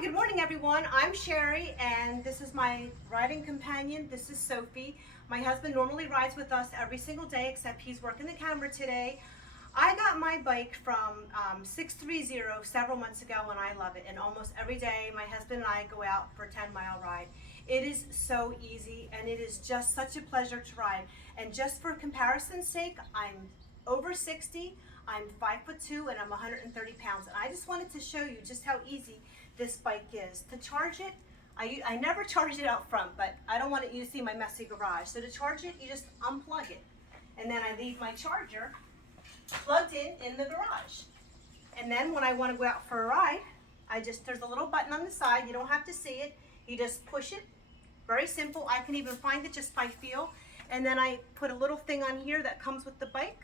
Hi, good morning everyone. I'm Sherry and this is my riding companion. This is Sophie. My husband normally rides with us every single day except he's working the camera today. I got my bike from 630 several months ago and I love it. And almost every day my husband and I go out for a 10-mile ride. It is so easy and it is just such a pleasure to ride. And just for comparison's sake, I'm over 60, I'm 5'2" and I'm 130 pounds. And I just wanted to show you just how easy this bike is. To charge it, I never charge it out front, but I don't want you to see my messy garage. So to charge it, you just unplug it. And then I leave my charger plugged in the garage. And then when I want to go out for a ride, there's a little button on the side. You don't have to see it. You just push it. Very simple. I can even find it just by feel. And then I put a little thing on here that comes with the bike.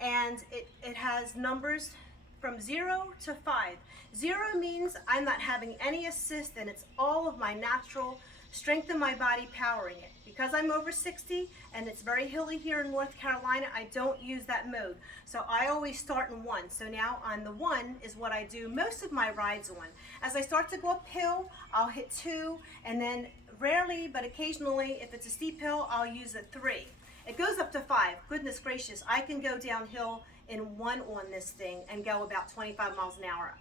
And it has numbers from 0 to 5. 0 means I'm not having any assist and it's all of my natural strength in my body powering it. Because I'm over 60 and it's very hilly here in North Carolina, I don't use that mode. So I always start in 1. So now on the 1 is what I do most of my rides on. As I start to go uphill, I'll hit 2, and then rarely but occasionally, if it's a steep hill, I'll use a 3. It goes up to 5. Goodness gracious, I can go downhill in 1 on this thing and go about 25 miles an hour.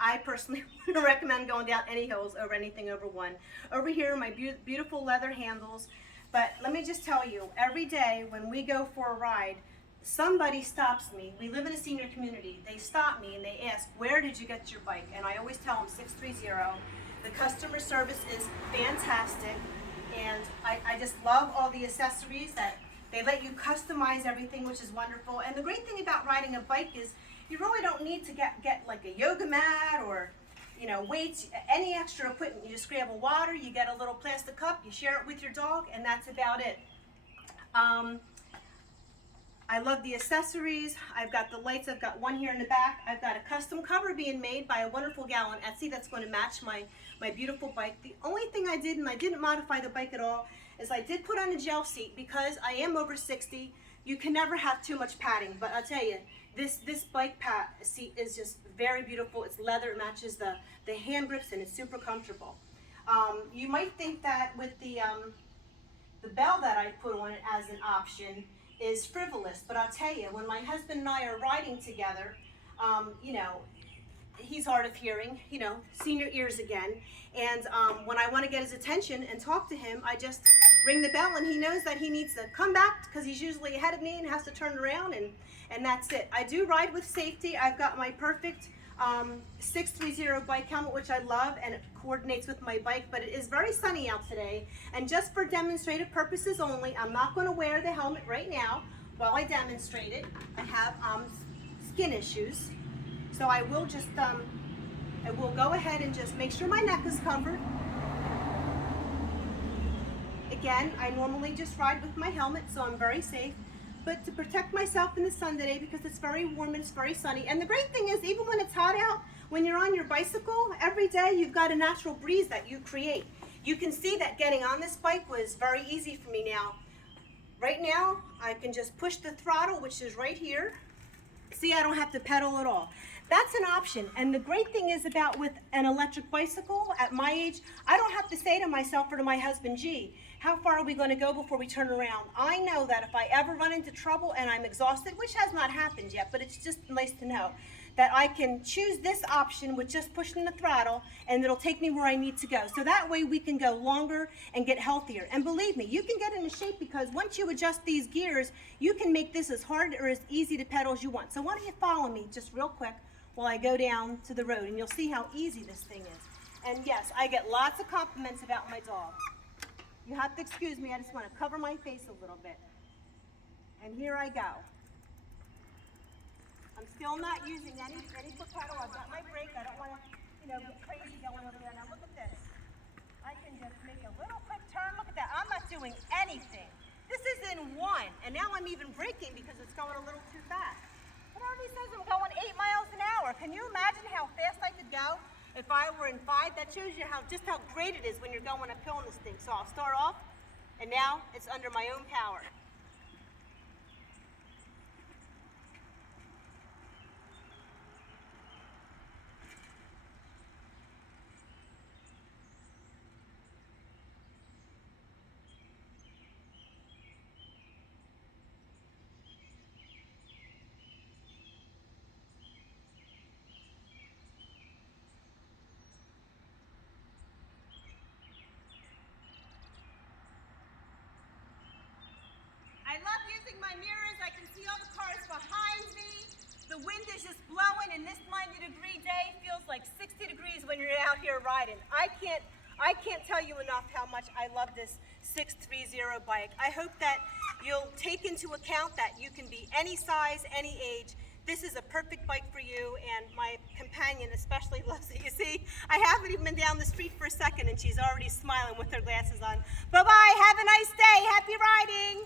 I personally wouldn't recommend going down any hills over anything over 1. Over here, my beautiful leather handles. But let me just tell you, every day when we go for a ride, somebody stops me. We live in a senior community. They stop me and they ask, where did you get your bike? And I always tell them 630. The customer service is fantastic. And I just love all the accessories that they let you customize everything, which is wonderful. And the great thing about riding a bike is you really don't need to get like a yoga mat or, you know, weights, any extra equipment. You just grab a water, you get a little plastic cup, you share it with your dog, and that's about it. I love the accessories. I've got the lights. I've got one here in the back. I've got a custom cover being made by a wonderful gal on Etsy that's going to match my beautiful bike. The only thing I did, and I didn't modify the bike at all, is I did put on a gel seat because I am over 60. You can never have too much padding, but I'll tell you, this bike seat is just very beautiful. It's leather, it matches the hand grips, and it's super comfortable. You might think that with the bell that I put on it as an option is frivolous, but I'll tell you, when my husband and I are riding together, you know, he's hard of hearing, you know, senior ears again, and when I want to get his attention and talk to him, I just ring the bell and he knows that he needs to come back because he's usually ahead of me and has to turn around, and that's it. I do ride with safety. I've got my perfect 630 bike helmet, which I love, and it coordinates with my bike, but it is very sunny out today, and just for demonstrative purposes only, I'm not going to wear the helmet right now while I demonstrate it. I have skin issues, so I will just I will go ahead and just make sure my neck is covered. Again, I normally just ride with my helmet, so I'm very safe. But to protect myself in the sun today, because it's very warm and it's very sunny. And the great thing is, even when it's hot out, when you're on your bicycle, every day you've got a natural breeze that you create. You can see that getting on this bike was very easy for me now. Right now, I can just push the throttle, which is right here. See, I don't have to pedal at all. That's an option. And the great thing is about with an electric bicycle at my age, I don't have to say to myself or to my husband, gee, how far are we going to go before we turn around? I know that if I ever run into trouble and I'm exhausted, which has not happened yet, but it's just nice to know that I can choose this option with just pushing the throttle and it'll take me where I need to go. So that way we can go longer and get healthier. And believe me, you can get into shape because once you adjust these gears, you can make this as hard or as easy to pedal as you want. So why don't you follow me just real quick while I go down to the road and you'll see how easy this thing is. And yes, I get lots of compliments about my dog. You have to excuse me, I just want to cover my face a little bit. And here I go. I'm still not using any foot pedal. I've got my brake. I don't want to, you know, get crazy going over there. Now look at this. I can just make a little quick turn. Look at that. I'm not doing anything. This is in 1. And now I'm even braking because it's going a little too fast. But already says I'm going 8 miles an hour. Can you imagine how fast I could go if I were in 5? That shows you just how great it is when you're going uphill in this thing. So I'll start off, and now it's under my own power. raising my mirrors, I can see all the cars behind me. The wind is just blowing, and this 90-degree day feels like 60 degrees when you're out here riding. I can't tell you enough how much I love this 630 bike. I hope that you'll take into account that you can be any size, any age. This is a perfect bike for you, and my companion especially loves it. You see, I haven't even been down the street for a second, and she's already smiling with her glasses on. Bye-bye. Have a nice day. Happy riding.